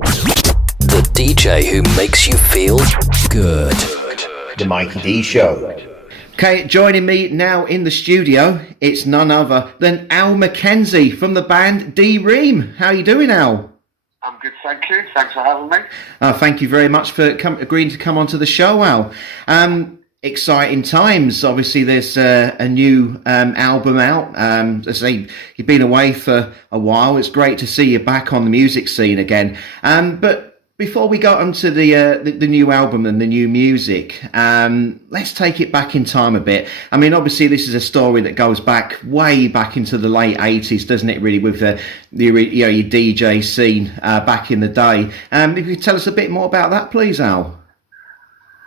The DJ who makes you feel good. The Mikey D Show. Okay, joining me now in the studio, it's none other than Al Mackenzie from the band Ream. How are you doing, Al? I'm good, thank you. Thanks for having me. Thank you very much for agreeing to come onto the show, Al. Exciting times. Obviously, there's a new album out. As I say, you've been away for a while. It's great to see you back on the music scene again. But before we go on to the new album and the new music, let's take it back in time a bit. I mean, obviously, this is a story that goes back way back into the late 80s, doesn't it, really, with your DJ scene back in the day. If you could tell us a bit more about that, please, Al.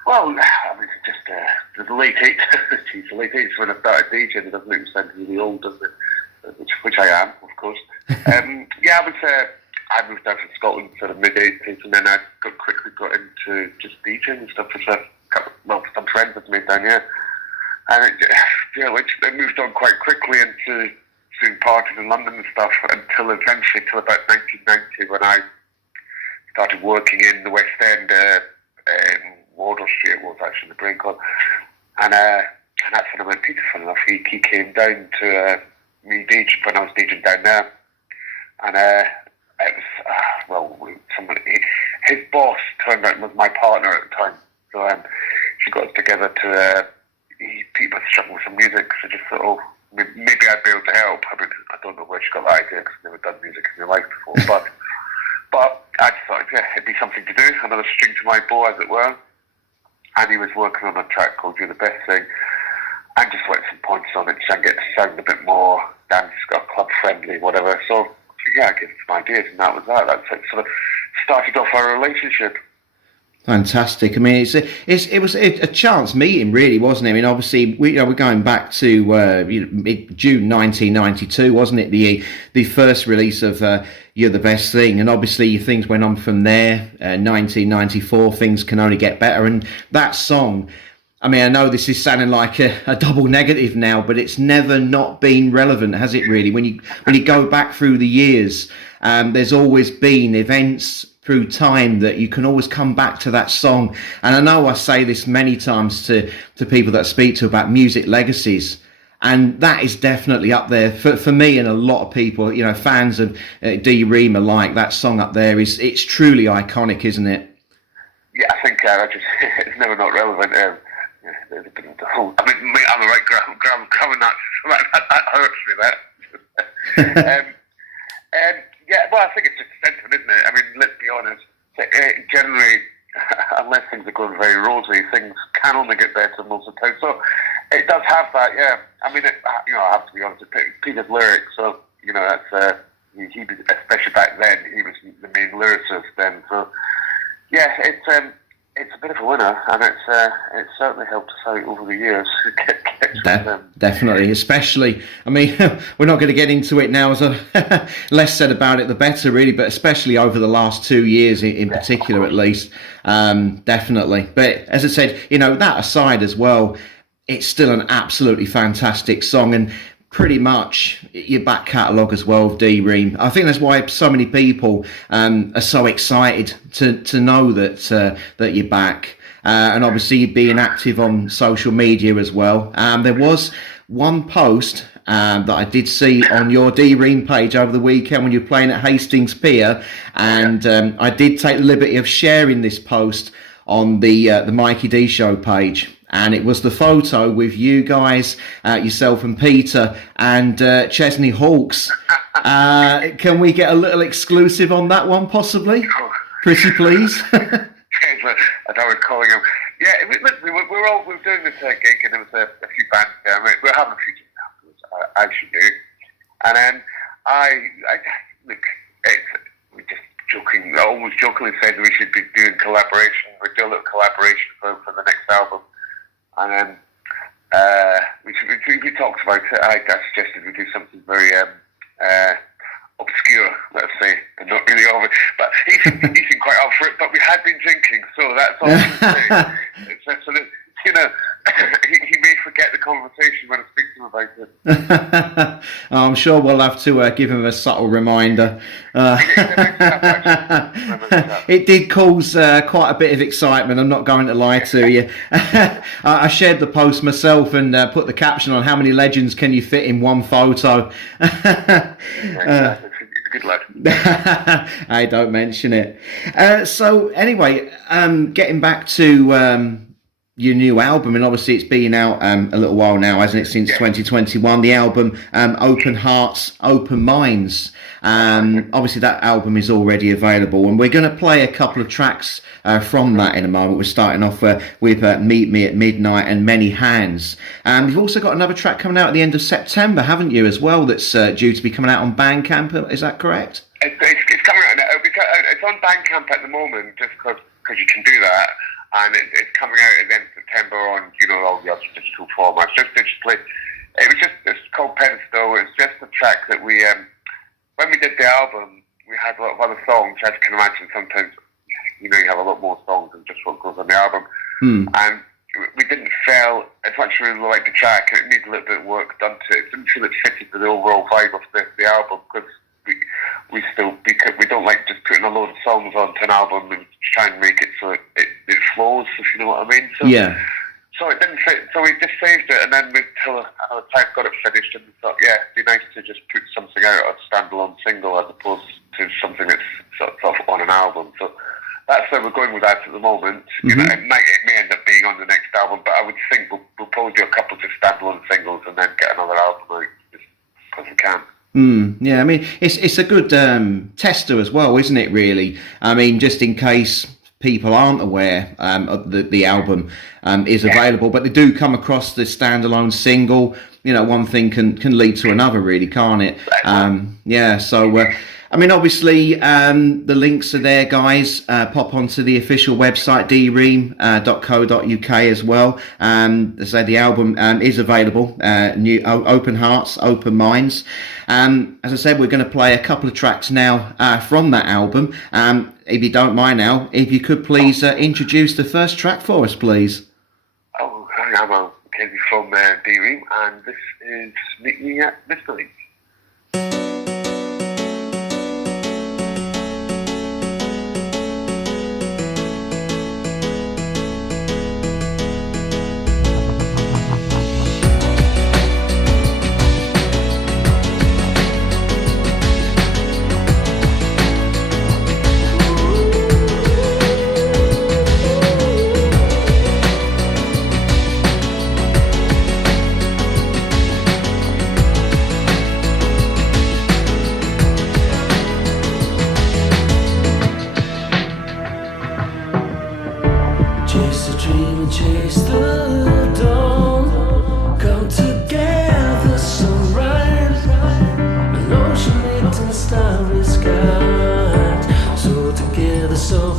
Well, I mean, just the late 80s. The late 80s when I started DJing. It doesn't even sound really old, does it? Which I am, of course. I moved down from Scotland sort of mid-80s, and then I quickly got into just DJing and stuff with some friends I've made down here. And it moved on quite quickly into doing parties in London and stuff until eventually, till about 1990, when I started working in the West End, Wardour Street it was actually, the Brain Club. And that's when I met Peter Cunnah. He came down to me DJ when I was DJing down there. And it was, his boss turned out was my partner at the time. So she got us together to, Pete was struggling with some music, so just thought, maybe I'd be able to help. I mean, I don't know where she got that idea, because I've never done music in my life before. But I just thought, it'd be something to do, another string to my bow, as it were. And he was working on a track called You're the Best Thing, and just went some points on it, trying to get it to sound a bit more dance, club friendly, whatever. So, I gave him some ideas, and that was that. That's it. Sort of started off our relationship. Fantastic. I mean, it was a chance meeting, really, wasn't it? I mean, obviously, we're going back to June 1992, wasn't it? The first release of You're the Best Thing, and obviously things went on from there. 1994, things can only get better, and that song. I mean, I know this is sounding like a double negative now, but it's never not been relevant, has it? Really, when you go back through the years, there's always been events through time that you can always come back to that song. And I know I say this many times to people that I speak to about music legacies, and that is definitely up there for me and a lot of people. Fans of Ream alike. That song up there it's truly iconic, isn't it? Yeah, I think it's never not relevant. I'm a right grammar nut. That hurts me. That. I think it's just a sentiment, isn't it? I mean, let's be honest. Generally, unless things are going very rosy, things can only get better most of the time. So it does have that, yeah. I mean, I have to be honest. Peter's lyrics, so that's he was, especially back then, he was the main lyricist then. So yeah, it's a bit of a winner, and it's certainly helped us out over the years. Definitely, especially, I mean, we're not going to get into it now, so less said about it the better, really, but especially over the last 2 years in particular, at least, definitely. But as I said, that aside as well, it's still an absolutely fantastic song, and pretty much your back catalogue as well of Ream. I think that's why so many people are so excited to know that you're back, and obviously being active on social media as well. There was one post that I did see on your Ream page over the weekend when you were playing at Hastings Pier, and I did take the liberty of sharing this post on the Mikey D Show page. And it was the photo with you guys, yourself and Peter, and Chesney Hawkes. Can we get a little exclusive on that one, possibly? Pretty please. As I was calling him. Yeah, we were doing this gig, and there was a few bands there. We were having a few drinks afterwards, as you do. And then we just almost jokingly said we should be doing collaboration. We'd do a little collaboration for the next album. And then we talked about it. I suggested we do something very obscure, let's say, and not really over. But he seemed quite up for it. But we had been drinking, so that's all I can say. He may forget the conversation when I speak to him about it. I'm sure we'll have to give him a subtle reminder. It did cause quite a bit of excitement, I'm not going to lie to you. I shared the post myself and put the caption on how many legends can you fit in one photo. Good lad. I don't mention it. So anyway, getting back to your new album, and obviously it's been out a little while now, hasn't it, since 2021, the album Open Hearts, Open Minds. Obviously that album is already available, and we're going to play a couple of tracks from that in a moment. We're starting off with Meet Me at Midnight and Many Hands. You've also got another track coming out at the end of September, haven't you, as well, that's due to be coming out on Bandcamp, is that correct? It's coming out, it's on Bandcamp at the moment, just because you can do that. And it's coming out at the end of September on, all the other digital formats, just digitally. It's called Pedestal. It's just a track that we, when we did the album, we had a lot of other songs. As you can imagine, sometimes, you have a lot more songs than just what goes on the album. And we didn't feel, as much as we liked the track, it needed a little bit of work done to it. It didn't feel it fitted with the overall vibe of the album, because we don't like just putting a load of songs onto an album and try and make it so it flows, if you know what I mean. So, yeah. So it didn't fit, so we just saved it, and then until another time got it finished, and we thought, it'd be nice to just put something out as a standalone single as opposed to something that's sort of on an album. So that's where we're going with that at the moment. It may end up being on the next album, but I would think we'll probably do a couple of just standalone singles and then get another album out just because we can. Yeah, I mean, it's a good tester as well, isn't it, really? I mean, just in case people aren't aware of the album is available, but they do come across the standalone single, one thing can lead to another, really, can't it? So I mean, obviously, the links are there, guys. Pop onto the official website, dream.co.uk as well. They say the album is available, new Open Hearts, Open Minds. As I said, we're going to play a couple of tracks now from that album. If you don't mind now, if you could please introduce the first track for us, please. Oh, hi, I'm Mackenzie from Ream, and this is Meet Me at Midnight. So